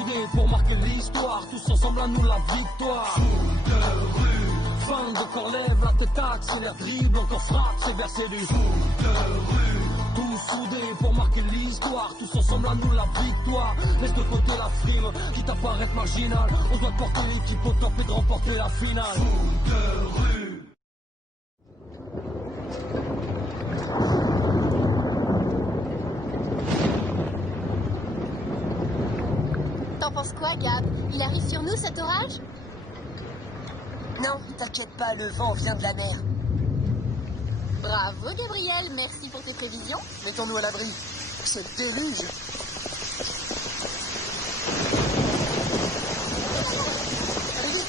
soudés pour marquer l'histoire, tous ensemble à nous la victoire. Foule de rue, fin de corps lève la tête, accélère, dribble, encore frappe, c'est versé du foule de rue. Tous soudés pour marquer l'histoire, tous ensemble à nous la victoire. Laisse de côté la frime, quitte à paraître marginal, on doit porter l'équipe au top et de remporter la finale. Foule de rue. T'en penses quoi, Gab? Il arrive sur nous, cet orage? Non, t'inquiète pas, le vent vient de la mer. Bravo, Gabriel, merci pour tes prévisions. Mettons-nous à l'abri. C'est le déluge. Allez vite.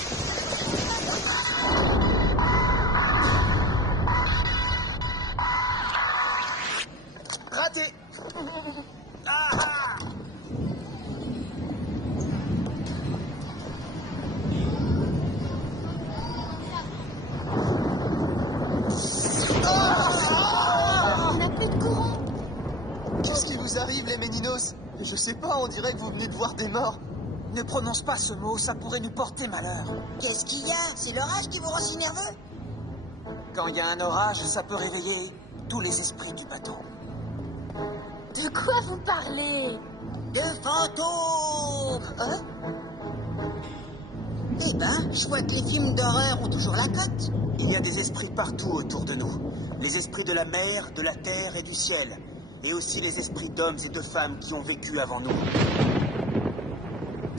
Raté. Ah. On n'a plus de courant. Qu'est-ce qui vous arrive, les Méninos? Je sais pas, on dirait que vous venez de voir des morts. Ne prononce pas ce mot, ça pourrait nous porter malheur. Qu'est-ce qu'il y a? C'est l'orage qui vous rend si nerveux? Quand il y a un orage, ça peut réveiller tous les esprits du bateau. De quoi vous parlez? De fantômes! Hein? Eh ben, je vois que les films d'horreur ont toujours la cote. Il y a des esprits partout autour de nous. Les esprits de la mer, de la terre et du ciel. Et aussi les esprits d'hommes et de femmes qui ont vécu avant nous.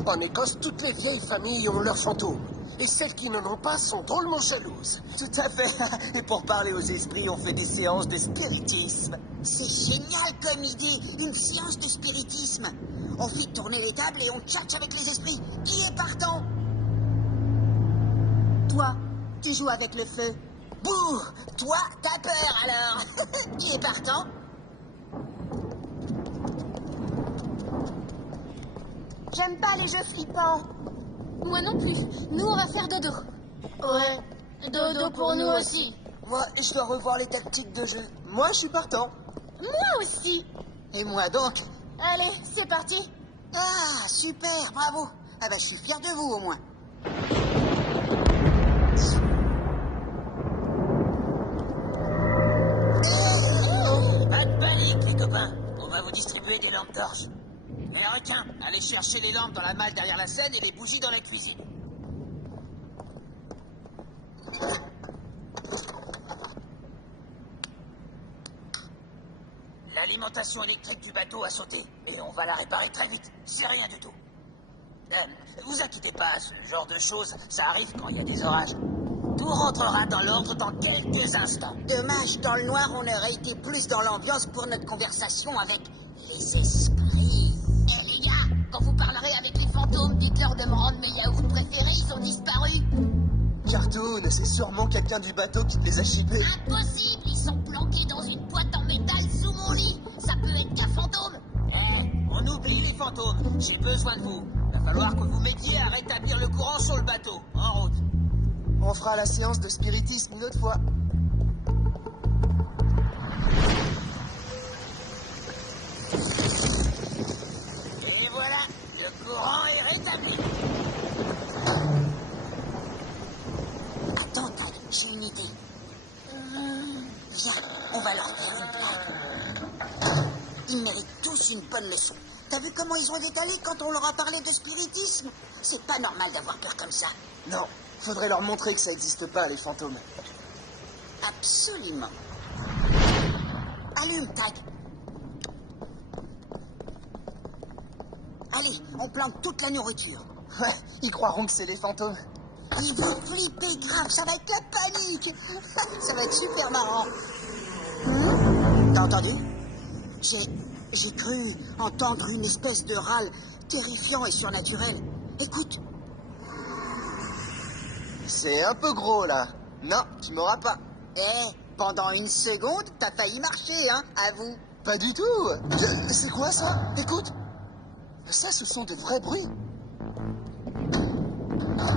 En Écosse, toutes les vieilles familles ont leurs fantômes. Et celles qui n'en ont pas sont drôlement jalouses. Tout à fait. Et pour parler aux esprits, on fait des séances de spiritisme. C'est génial comme idée, une séance de spiritisme. On fait tourner les tables et on tchatche avec les esprits. Qui est partant? Toi, tu joues avec le feu. Bouh! Toi, t'as peur alors. Qui est partant? J'aime pas les jeux flippants. Moi non plus. Nous, on va faire dodo. Ouais, dodo pour nous aussi. Moi, je dois revoir les tactiques de jeu. Moi, je suis partant. Moi aussi. Et moi donc? Allez, c'est parti. Ah, super, bravo. Ah bah, je suis fier de vous au moins. Pas de panique, les copains. On va vous distribuer des lampes torches. Mais requin, allez chercher les lampes dans la malle derrière la scène et les bougies dans la cuisine. L'alimentation électrique du bateau a sauté et on va la réparer très vite. C'est rien du tout. Vous inquiétez pas, ce genre de choses, ça arrive quand il y a des orages. Tout rentrera dans l'ordre dans quelques instants. Dommage, dans le noir, on aurait été plus dans l'ambiance pour notre conversation avec les esprits. Eh les gars, quand vous parlerez avec les fantômes, dites-leur de me rendre mes yaourts préférés, ils ont disparu. Cartoon, c'est sûrement quelqu'un du bateau qui te les a chippés. Impossible, ils sont planqués dans une boîte en métal sous mon lit. Ça peut être qu'un fantôme. On oublie les fantômes. J'ai besoin de vous. Va falloir que vous m'aidiez à rétablir le courant sur le bateau. En route. On fera la séance de spiritisme une autre fois. Et voilà, le courant est rétabli. Attends, Tag, j'ai une idée. Viens, on va leur faire une blague. Ils méritent tous une bonne leçon. T'as vu comment ils ont détalé quand on leur a parlé de spiritisme? C'est pas normal d'avoir peur comme ça. Non, faudrait leur montrer que ça n'existe pas, les fantômes. Absolument. Allume, Tag. Allez, on plante toute la nourriture. Ouais, ils croiront que c'est les fantômes. Ils vont flipper grave, ça va être la panique. Ça va être super marrant. T'as entendu? J'ai cru entendre une espèce de râle terrifiant et surnaturel. Écoute. C'est un peu gros, là. Non, tu m'auras pas. Pendant une seconde, t'as failli marcher, hein, avoue. Pas du tout. C'est quoi, ça? Écoute. Ça, ce sont de vrais bruits.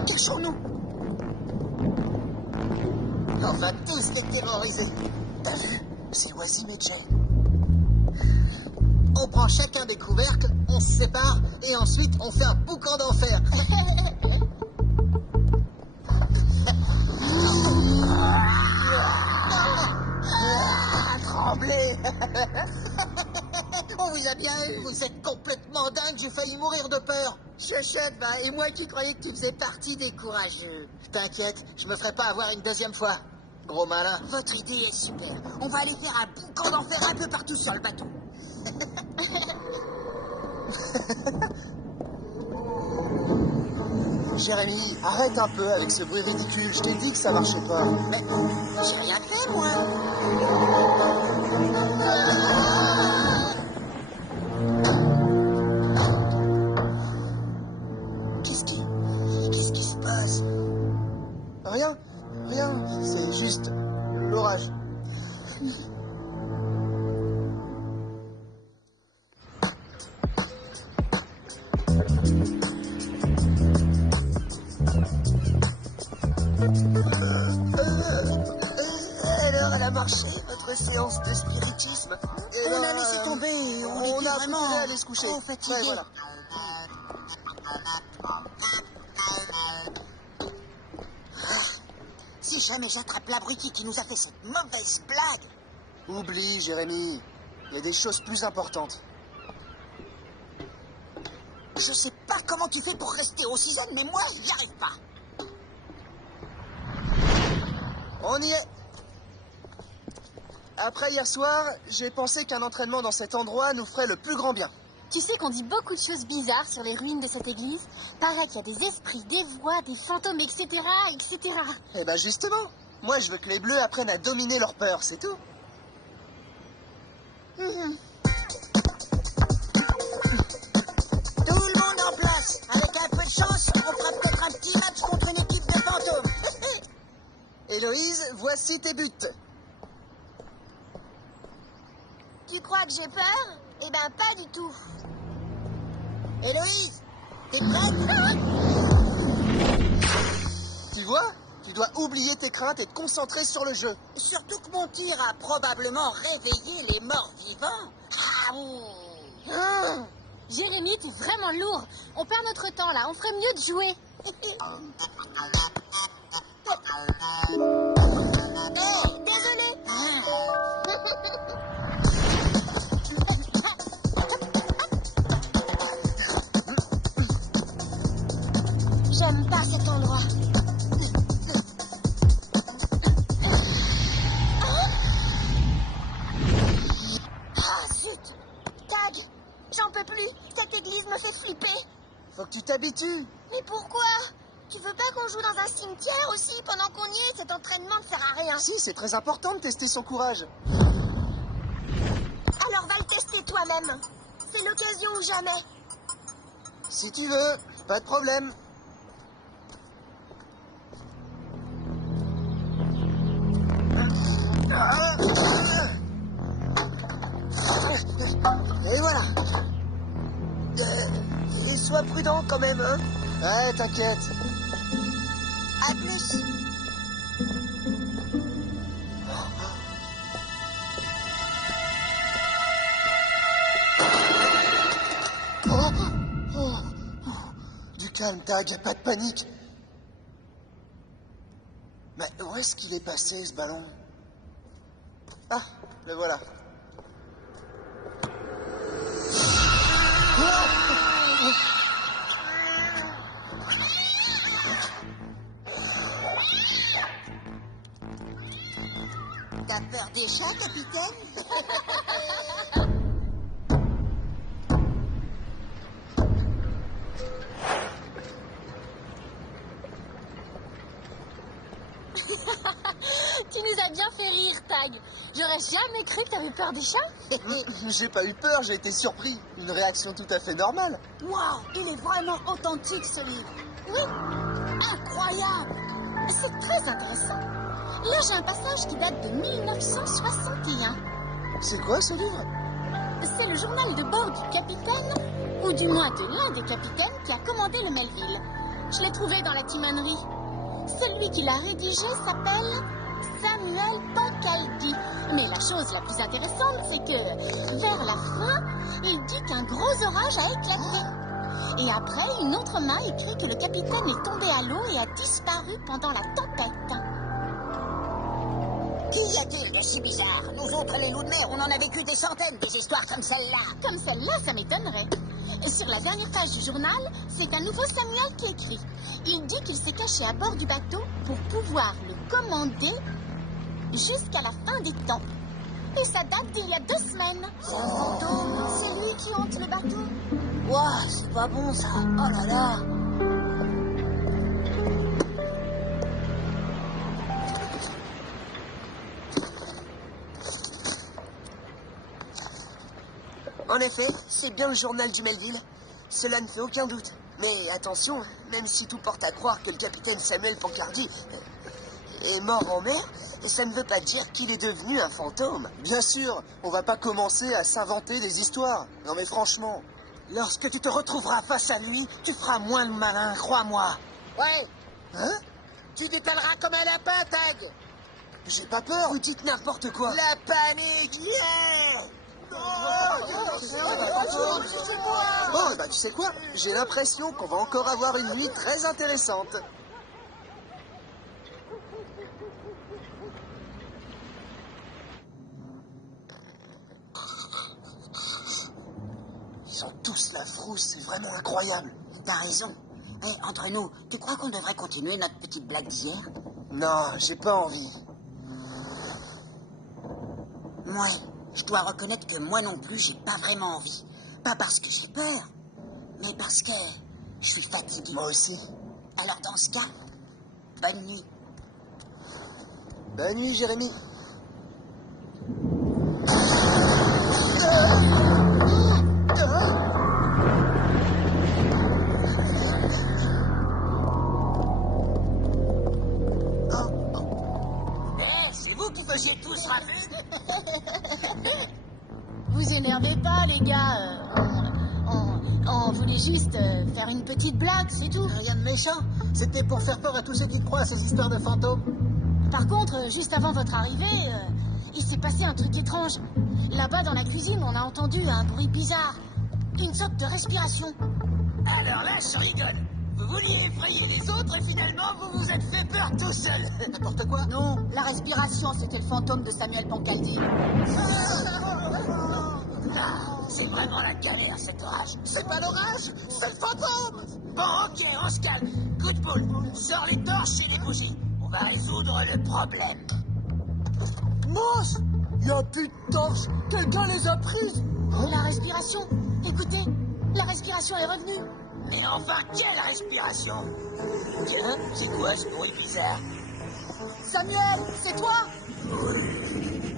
Cachons-nous. On va tous les terroriser. T'as vu? C'est Wasim et Jay. On prend chacun des couvercles, on se sépare, et ensuite on fait un boucan d'enfer. Tremblez. On vous a bien eu. Vous êtes complètement dingue, j'ai failli mourir de peur. Chuchote, va, et moi qui croyais que tu faisais partie des courageux. T'inquiète, je me ferai pas avoir une deuxième fois. Gros malin. Votre idée est super. On va aller faire un boucan d'enfer un peu partout sur le bateau. Jérémy, arrête un peu avec ce bruit ridicule. Je t'ai dit que ça marchait pas. Mais j'ai rien fait, moi. Qu'est-ce qui se passe? Rien, c'est juste l'orage. Alors, elle a marché, votre séance de spiritisme. On a laissé tomber, on était a vraiment préféré aller se coucher. fatigués. Ouais, voilà. Si jamais j'attrape l'abruti qui nous a fait cette mauvaise blague. Oublie, Jérémy. Il y a des choses plus importantes. Je sais pas comment tu fais pour rester aussi zen, mais moi, j'y arrive pas. On y est. Après hier soir, j'ai pensé qu'un entraînement dans cet endroit nous ferait le plus grand bien. Tu sais qu'on dit beaucoup de choses bizarres sur les ruines de cette église. Paraît qu'il y a des esprits, des voix, des fantômes, etc., etc. Eh ben justement, moi je veux que les Bleus apprennent à dominer leur peur, c'est tout. Tout le monde en place. Avec un peu de chance, on fera peut-être un petit match contre une équipe de fantômes. Héloïse, voici tes buts. Tu crois que j'ai peur? Eh ben, pas du tout. Héloïse, t'es prête? Tu vois? Tu dois oublier tes craintes et te concentrer sur le jeu. Surtout que mon tir a probablement réveillé les morts vivants. Ah oui. Jérémy, t'es vraiment lourd. On perd notre temps, là. On ferait mieux de jouer. Oh, désolé. J'aime pas cet endroit. Ah zut. Tag, j'en peux plus. Cette église me fait flipper. Faut que tu t'habitues. Mais pourquoi? Tu veux pas qu'on joue dans un cimetière aussi pendant qu'on y est? Cet entraînement ne sert à rien. Si, c'est très important de tester son courage. Alors va le tester toi-même. C'est l'occasion ou jamais. Si tu veux, pas de problème. Et voilà. Sois prudent quand même, hein. Ouais, t'inquiète. À plus. Du calme, Tag, pas de panique. Mais où est-ce qu'il est passé, ce ballon? Ah, le voilà. T'as peur des chats, capitaine? Tu nous as bien fait rire, Tag. J'aurais jamais cru que t'avais peur des chats. J'ai pas eu peur, j'ai été surpris. Une réaction tout à fait normale. Waouh, il est vraiment authentique, ce livre. Incroyable. C'est très intéressant. Là, j'ai un passage qui date de 1961. C'est quoi ce livre? C'est le journal de bord du capitaine, ou du moins de l'un des capitaines qui a commandé le Melville. Je l'ai trouvé dans la timonerie. Celui qui l'a rédigé s'appelle Samuel Pocaldi. Mais la chose la plus intéressante, c'est que, vers la fin, il dit qu'un gros orage a éclaté. Et après, une autre main écrit que le capitaine est tombé à l'eau et a disparu pendant la tempête. Qu'y a-t-il de si bizarre? Nous autres, les loups de mer, on en a vécu des centaines, des histoires comme celle-là. Comme celle-là, ça m'étonnerait. Et sur la dernière page du journal, c'est un nouveau Samuel qui écrit. Il dit qu'il s'est caché à bord du bateau pour pouvoir le commander jusqu'à la fin des temps. Et ça date d'il y a 2 semaines. C'est un fantôme. C'est lui qui hante le bateau. Ouah, c'est pas bon ça. Oh là là. En effet, c'est bien le journal du Melville. Cela ne fait aucun doute. Mais attention, même si tout porte à croire que le capitaine Samuel Pancardy est mort en mer, ça ne veut pas dire qu'il est devenu un fantôme. Bien sûr, on va pas commencer à s'inventer des histoires. Non mais franchement. Lorsque tu te retrouveras face à lui, tu feras moins le malin, crois-moi. Ouais, Hein? tu détaleras comme un lapin, Tag. J'ai pas peur. Vous dites n'importe quoi. La panique, yeah. Bon, bah tu sais quoi? J'ai l'impression qu'on va encore avoir une nuit très intéressante. Ils sont tous la frousse, c'est vraiment incroyable. T'as raison. Entre nous, tu crois qu'on devrait continuer notre petite blague d'hier? Non, j'ai pas envie. Moi, je dois reconnaître que moi non plus, j'ai pas vraiment envie. Pas parce que j'ai peur, mais parce que je suis fatigué. Moi aussi. Alors dans ce cas, bonne nuit. Bonne nuit, Jérémy. C'est vous qui faisiez tous rafler? Vous énervez pas, les gars. On voulait juste faire une petite blague, c'est tout. Rien de méchant. C'était pour faire peur à tous ceux qui croient à ces histoires de fantômes. Par contre, juste avant votre arrivée, il s'est passé un truc étrange. Là-bas, dans la cuisine, on a entendu un bruit bizarre. Une sorte de respiration. Alors là, je rigole. Vous vouliez effrayer les autres et finalement, vous vous êtes fait peur tout seul. N'importe quoi. Non, la respiration, c'était le fantôme de Samuel Pancaldi. Ah, c'est vraiment la galère, cet orage. C'est pas l'orage, c'est le fantôme. Bon, ok, on se calme. Coup de boule, sors les torches et les bougies. On va résoudre le problème. Mousse, y a plus de torches. Quelqu'un les a prises. La respiration. Écoutez, la respiration est revenue. Mais enfin, quelle respiration! Tiens, c'est quoi ce bruit bizarre? Samuel, c'est toi?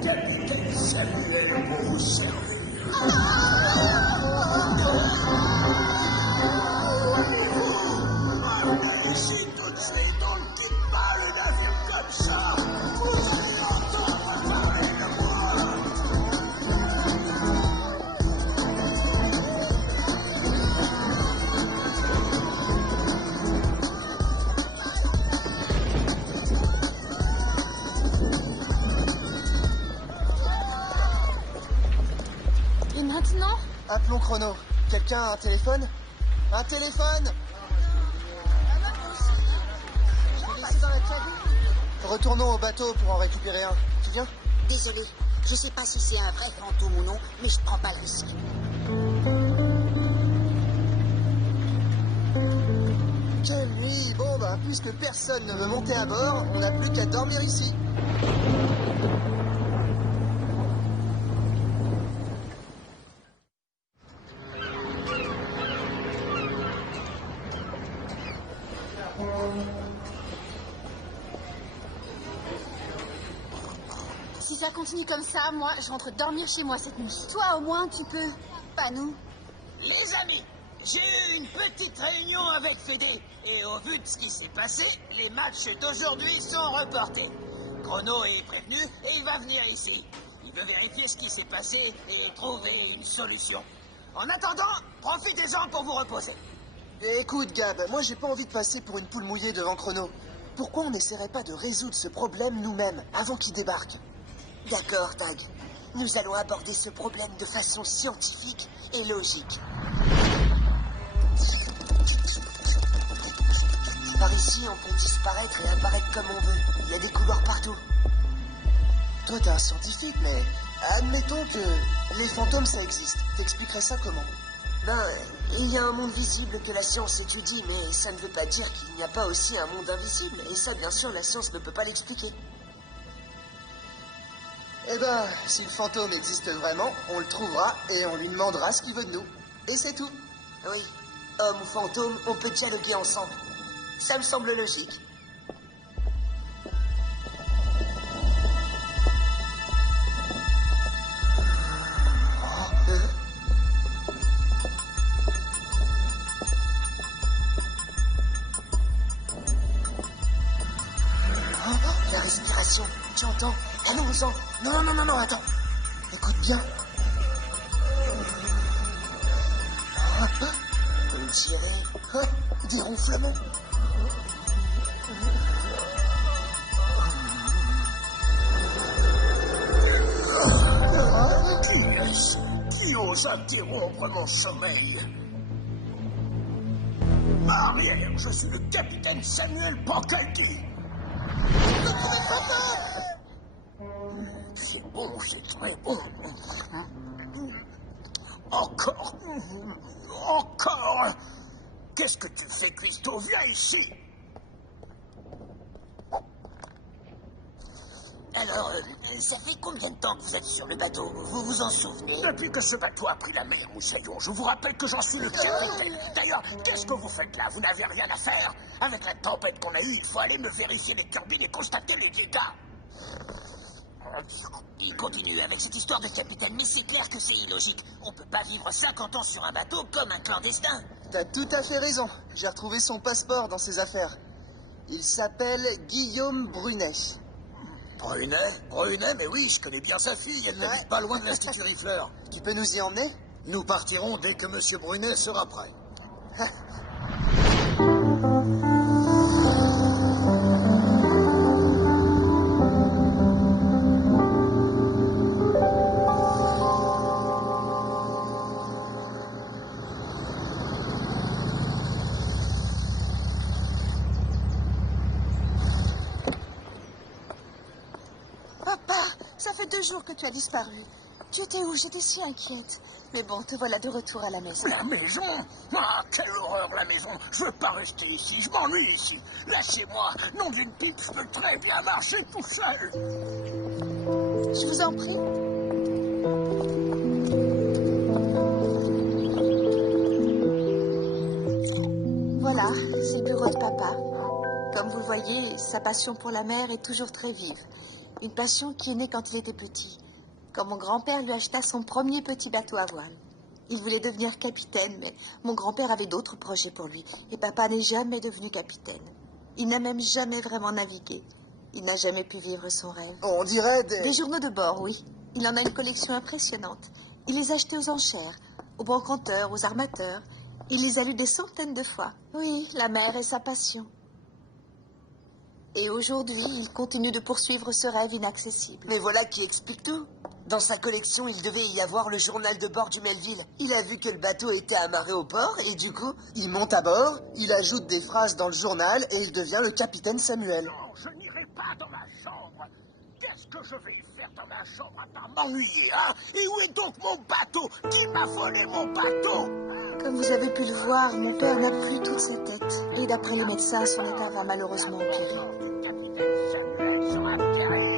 Capitaine Samuel pour vous servir. Laissez tout de suite, on ne quitte pas le navire comme ça. Vous allez entendre parler de moi. Et maintenant? Appelons Chrono. Quelqu'un a un téléphone? Un téléphone? Je l'ai laissé dans la cabine. Retournons au bateau pour en récupérer un. Tu viens? Désolé, je sais pas si c'est un vrai fantôme ou non, mais je prends pas le risque. Quelle nuit! Bon, bah, puisque personne ne veut monter à bord, on n'a plus qu'à dormir ici. Si ça continue comme ça, moi, je rentre dormir chez moi cette nuit. Toi, au moins, tu peux. Pas nous. Les amis, j'ai eu une petite réunion avec Fédé. Et au vu de ce qui s'est passé, les matchs d'aujourd'hui sont reportés. Chrono est prévenu et il va venir ici. Il veut vérifier ce qui s'est passé et trouver une solution. En attendant, profitez-en pour vous reposer. Écoute, Gab, moi j'ai pas envie de passer pour une poule mouillée devant Chrono. Pourquoi on n'essaierait pas de résoudre ce problème nous-mêmes, avant qu'il débarque? D'accord, Tag. Nous allons aborder ce problème de façon scientifique et logique. Par ici, on peut disparaître et apparaître comme on veut. Il y a des couloirs partout. Toi, t'es un scientifique, mais admettons que les fantômes, ça existe. T'expliquerais ça comment? Ben, il y a un monde visible que la science étudie, mais ça ne veut pas dire qu'il n'y a pas aussi un monde invisible. Et ça, bien sûr, la science ne peut pas l'expliquer. Eh ben, si le fantôme existe vraiment, on le trouvera et on lui demandera ce qu'il veut de nous. Et c'est tout. Oui, homme ou fantôme, on peut dialoguer ensemble. Ça me semble logique. La respiration, tu entends? Allons-en. Non, attends. Écoute bien. On dirait des ronflements. Qui ose interrompre mon sommeil? Arrière, je suis le capitaine Samuel Pancaldi. C'est bon, c'est très bon. Encore. Qu'est-ce que tu fais, Christo? Viens ici. Alors, ça fait combien de temps que vous êtes sur le bateau? Vous vous en souvenez? Depuis que ce bateau a pris la mer, Moussaillon, je vous rappelle que j'en suis le capitaine. D'ailleurs, qu'est-ce que vous faites là? Vous n'avez rien à faire? Avec la tempête qu'on a eue, il faut aller me vérifier les turbines et constater les dégâts. Il continue avec cette histoire de capitaine, mais c'est clair que c'est illogique. On peut pas vivre 50 ans sur un bateau comme un clandestin. T'as tout à fait raison. J'ai retrouvé son passeport dans ses affaires. Il s'appelle Guillaume Brunet. Brunet, mais oui, je connais bien sa fille, elle n'habite pas loin de l'Institut Rifleur. Tu peux nous y emmener? Nous partirons dès que Monsieur Brunet sera prêt. Ça fait 2 jours que tu as disparu. Tu étais où? J'étais si inquiète. Mais bon, te voilà de retour à la maison. La maison? Ah, quelle horreur, la maison! Je veux pas rester ici, je m'ennuie ici. Lâchez-moi, nom d'une pipe, je peux très bien marcher tout seul. Je vous en prie. Voilà, c'est le bureau de papa. Comme vous le voyez, sa passion pour la mer est toujours très vive. Une passion qui est née quand il était petit, quand mon grand-père lui acheta son premier petit bateau à voile. Il voulait devenir capitaine, mais mon grand-père avait d'autres projets pour lui, et papa n'est jamais devenu capitaine. Il n'a même jamais vraiment navigué. Il n'a jamais pu vivre son rêve. On dirait Des journaux de bord, oui. Il en a une collection impressionnante. Il les achetait aux enchères, aux brocanteurs, aux armateurs. Il les a lus des centaines de fois. Oui, la mer est sa passion. Et aujourd'hui, il continue de poursuivre ce rêve inaccessible. Mais voilà qui explique tout. Dans sa collection, il devait y avoir le journal de bord du Melville. Il a vu que le bateau était amarré au port et du coup... Il monte à bord, il ajoute des phrases dans le journal et il devient le capitaine Samuel. Non, je n'irai pas dans ma chambre. Qu'est-ce que je vais faire dans ma chambre à part m'ennuyer, hein? Et où est donc mon bateau? Qui m'a volé mon bateau? Comme vous avez pu le voir, mon père n'a plus toute sa tête. Et d'après les médecins, son état va malheureusement empirer. Samuel sera terrible.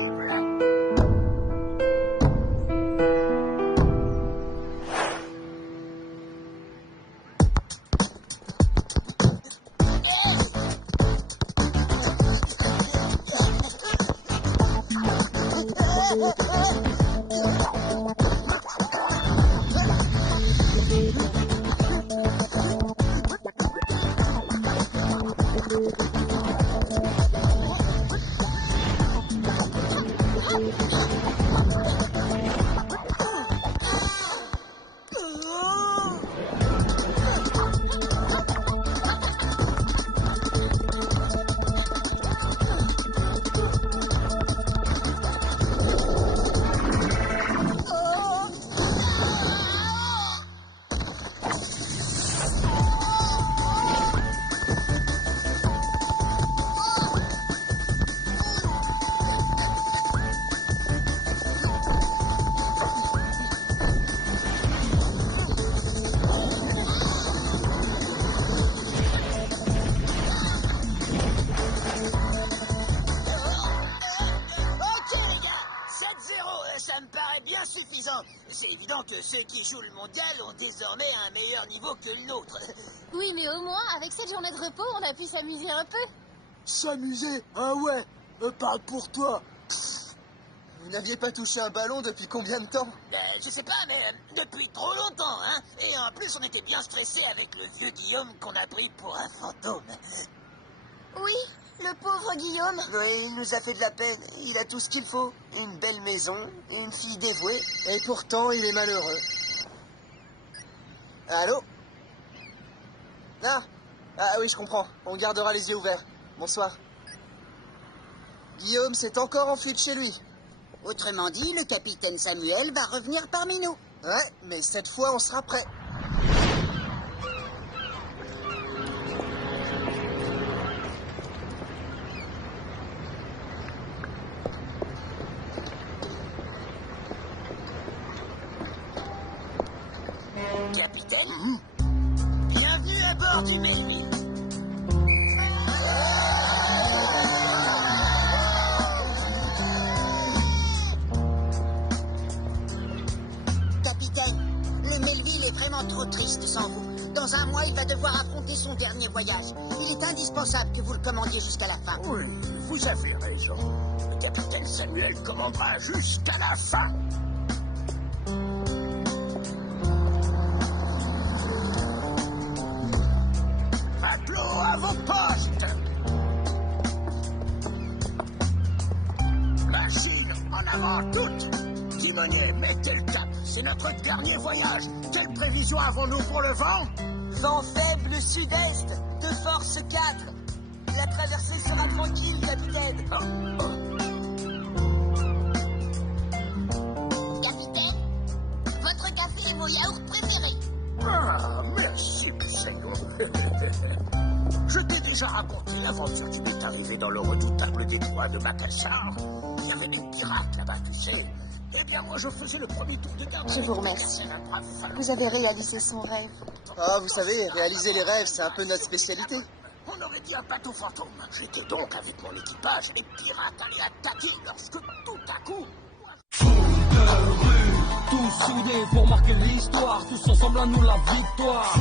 ça me paraît bien suffisant. C'est évident que ceux qui jouent le mondial ont désormais un meilleur niveau que le nôtre. Oui, mais au moins, avec cette journée de repos, on a pu s'amuser un peu. S'amuser? Ah ouais, parle pour toi. Vous n'aviez pas touché un ballon depuis combien de temps? Je sais pas, mais depuis trop longtemps, hein. Et en plus, on était bien stressés avec le vieux Guillaume qu'on a pris pour un fantôme. Oui, le pauvre Guillaume. Oui, il nous a fait de la peine. Il a tout ce qu'il faut. Une belle maison, une fille dévouée. Et pourtant, il est malheureux. Allô? Ah oui, je comprends. On gardera les yeux ouverts. Bonsoir. Guillaume s'est encore enfui de chez lui. Autrement dit, le capitaine Samuel va revenir parmi nous. Ouais, mais cette fois, on sera prêt. Capitaine, bienvenue à bord du Melville. Capitaine, le Melville est vraiment trop triste sans vous. Dans un mois, il va devoir affronter son dernier voyage. Il est indispensable que vous le commandiez jusqu'à la fin. Oui, vous avez raison. Le capitaine Samuel commandera jusqu'à la fin. Matelot à vos postes. Machine en avant toutes. Timonier, mettez le cap. C'est notre dernier voyage. Quelle prévision avons-nous pour le vent? Vent faible sud-est, de force 4. La traversée sera tranquille, capitaine. Capitaine, votre café et vos yaourts préférés. Ah, merci, Seigneur. Je t'ai déjà raconté l'aventure qui m'est arrivée dans le redoutable détroit de Macassar. Il y avait des pirates là-bas, tu sais. Eh bien, moi, je faisais le premier tour des gardes. Je vous remercie. Vous avez réalisé son rêve. Ah, vous savez, réaliser les rêves, c'est un peu notre spécialité. On aurait dit un bateau fantôme. J'étais donc avec mon équipage. Les pirates allaient attaquer lorsque tout à coup... Tous soudés pour marquer l'histoire, tous ensemble à nous la victoire.